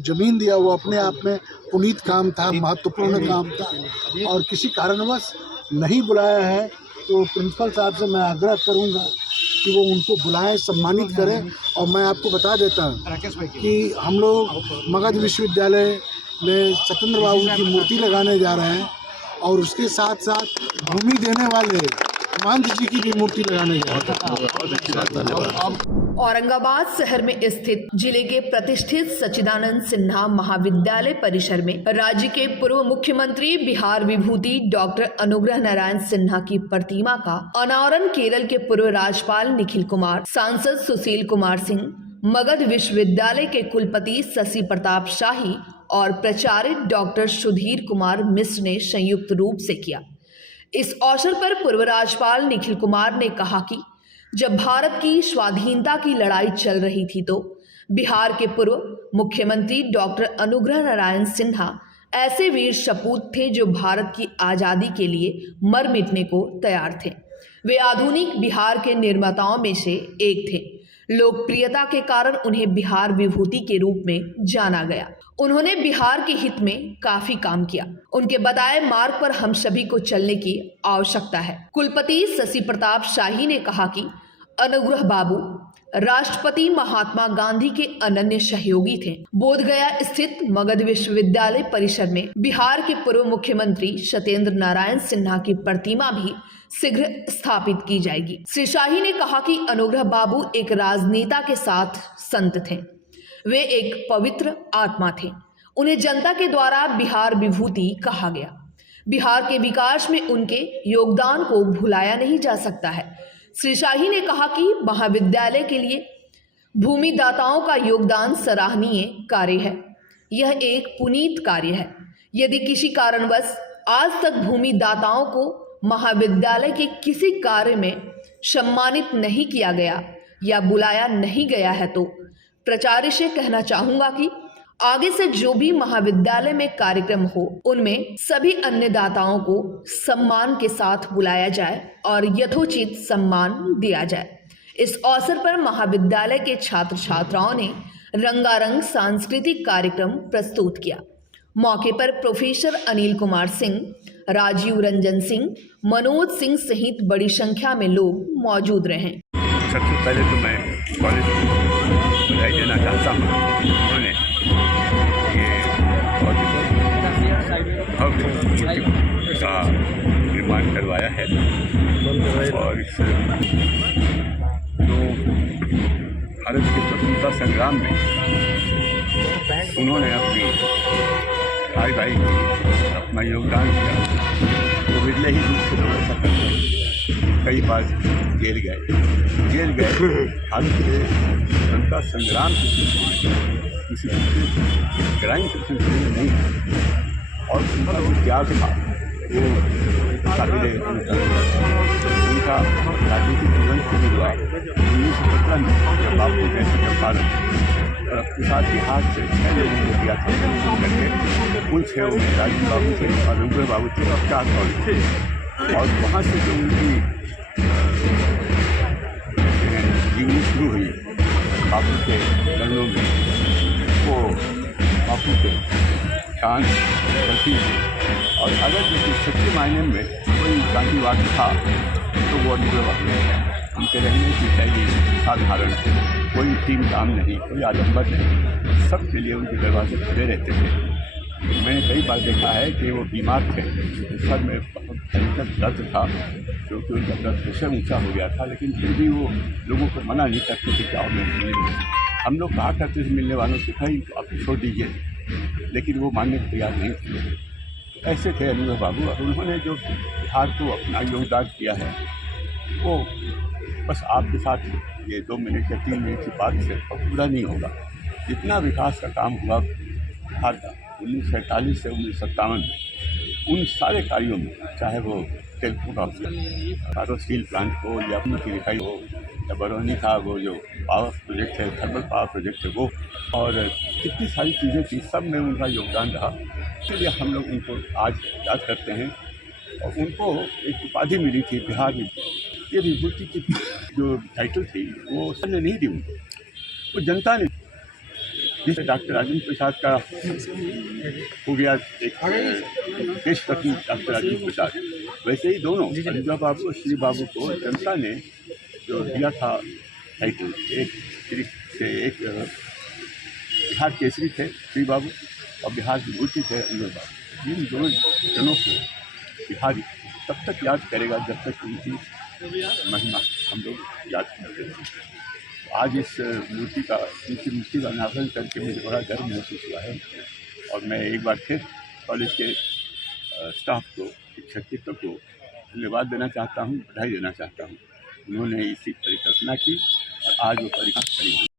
जमीन दिया वो अपने आप में पुनीत काम था, महत्वपूर्ण काम था, और किसी कारणवश नहीं बुलाया है तो प्रिंसिपल साहब से मैं आग्रह करूंगा कि वो उनको बुलाएं, सम्मानित करें। और मैं आपको बता देता हूं कि हम लोग मगध विश्वविद्यालय में सत्येंद्र बाबू की मूर्ति लगाने जा रहे हैं और उसके साथ साथ भूमि देने वाले महंत जी की भी मूर्ति लगाने जा रहे हैं। औरंगाबाद शहर में स्थित जिले के प्रतिष्ठित सच्चिदानंद सिन्हा महाविद्यालय परिसर में राज्य के पूर्व मुख्यमंत्री बिहार विभूति डॉक्टर अनुग्रह नारायण सिन्हा की प्रतिमा का अनावरण केरल के पूर्व राज्यपाल निखिल कुमार, सांसद सुशील कुमार सिंह, मगध विश्वविद्यालय के कुलपति शशि प्रताप शाही और प्राचार्य डॉक्टर सुधीर कुमार मिश्र ने संयुक्त रूप से किया। इस अवसर पर पूर्व राज्यपाल निखिल कुमार ने कहा कि जब भारत की स्वाधीनता की लड़ाई चल रही थी तो बिहार के पूर्व मुख्यमंत्री डॉक्टर अनुग्रह नारायण सिन्हा ऐसे वीर सपूत थे जो भारत की आज़ादी के लिए मर मिटने को तैयार थे। वे आधुनिक बिहार के निर्माताओं में से एक थे। लोकप्रियता के कारण उन्हें बिहार विभूति के रूप में जाना गया। उन्होंने बिहार के हित में काफी काम किया। उनके बताए मार्ग पर हम सभी को चलने की आवश्यकता है। कुलपति शशि प्रताप शाही ने कहा कि अनुग्रह बाबू राष्ट्रपति महात्मा गांधी के अनन्य सहयोगी थे। बोधगया स्थित मगध विश्वविद्यालय परिसर में बिहार के पूर्व मुख्यमंत्री सत्येंद्र नारायण सिन्हा की प्रतिमा भी शीघ्र स्थापित की जाएगी। श्री शाही ने कहा कि अनुग्रह बाबू एक राजनेता के साथ संत थे। वे एक पवित्र आत्मा थे। उन्हें जनता के द्वारा बिहार विभूति कहा गया। बिहार के विकास में उनके योगदान को भुलाया नहीं जा सकता है। श्री शाही ने कहा कि महाविद्यालय के लिए भूमिदाताओं का योगदान सराहनीय कार्य है। यह एक पुनीत कार्य है। यदि किसी कारणवश आज तक भूमिदाताओं को महाविद्यालय के किसी कार्य में सम्मानित नहीं किया गया या बुलाया नहीं गया है तो प्राचार्य से कहना चाहूंगा कि आगे से जो भी महाविद्यालय में कार्यक्रम हो उनमें सभी अन्य दाताओं को सम्मान के साथ बुलाया जाए और यथोचित सम्मान दिया जाए। इस अवसर पर महाविद्यालय के छात्र छात्राओं ने रंगारंग सांस्कृतिक कार्यक्रम प्रस्तुत किया। मौके पर प्रोफेसर अनिल कुमार सिंह, राजीव रंजन सिंह, मनोज सिंह सहित बड़ी संख्या में लोग मौजूद रहे। सबसे पहले तो मैं कॉलेज को बधाई देना चाहता हूँ। उन्होंने ये भव्य का निर्माण करवाया है और इस जो भारत के स्वतंत्रता संग्राम में उन्होंने अपनी भाई अपना योगदान किया। वो विरले ही दूर से लोग ऐसा करते हैं। कई बार जेल गए भारत के स्वतंत्रता संग्राम के सिलसिले में किसी क्राइम के सिलसिले में नहीं, और उनका जो त्याग था वो काबिले उनका राजनीतिक जीवन शुरू हुआ 1917 में जब बापू ने भारत और अपने साथ बिहार से 6 लोगों को दिया था करके। उन 6 में राजीव बाबू थे, अनुग्रह बाबू थे और 4 और थे। और वहाँ से जो उनकी जीवनी शुरू हुई बापू के चरणों में, वो बापू के शान गति। और अगर जो सच्चे मायने में कोई गांधीवाद था तो वो अनुग्रह बाबू है। उनके रहने की शैली साधारण, कोई टीम काम नहीं, कोई आडंबर नहीं, सबके लिए उनके दरवाजे खुले रहते थे। मैंने कई बार देखा है कि वो बीमार थे, सर में बहुत भयंकर दर्द था क्योंकि उनका ब्लड प्रेशर ऊँचा हो गया था, लेकिन फिर भी वो लोगों को मना नहीं करते थे कि आओ मिलने। हम लोग कहा करते थे मिलने वालों से भाई आप छोड़ दीजिए, लेकिन वो मानने को तैयार नहीं थे। ऐसे थे अनुग्रह बाबू। और उन्होंने जो बिहार को अपना योगदान किया है वो बस आपके साथ ये 2 मिनट या 3 मिनट की बात से पूरा नहीं होगा। जितना विकास का काम हुआ बिहार का 1948 से 1957 में, उन सारे कार्यों में, चाहे वो टेलीफोन ऑफिस, स्टील प्लांट हो या की रिफाइनरी हो या बरौनी का वो जो पावर प्रोजेक्ट है, थर्मल पावर प्रोजेक्ट है वो, और कितनी सारी चीज़ें थी, सब में उनका योगदान रहा। इसलिए हम लोग उनको आज याद करते हैं। और उनको एक उपाधि मिली थी बिहार में। ये विभूति की जो टाइटल थी वो सबने नहीं दी उनको, वो जनता ने जिस डॉक्टर राजेंद्र प्रसाद का हो गया एक देशभक्ति डॉक्टर राजेंद्र प्रसाद, वैसे ही दोनों अनुजा बाबू और श्री बाबू को जनता ने जो दिया था टाइटल, एक बिहार केसरी थे श्री बाबू और बिहार विभूति थे अनुजा बाबू। इन दोनों जनों को बिहारी तब तक याद करेगा जब तक उनकी महिमा हम लोग याद करते हैं। आज इस मूर्ति का अनावरण करके मुझे बड़ा गर्व महसूस हुआ है और मैं एक बार फिर कॉलेज के स्टाफ को, शिक्षकों को धन्यवाद देना चाहता हूँ, बधाई देना चाहता हूँ। उन्होंने इसी परिकल्पना की और आज वो परिकल्पना खड़ी हुई।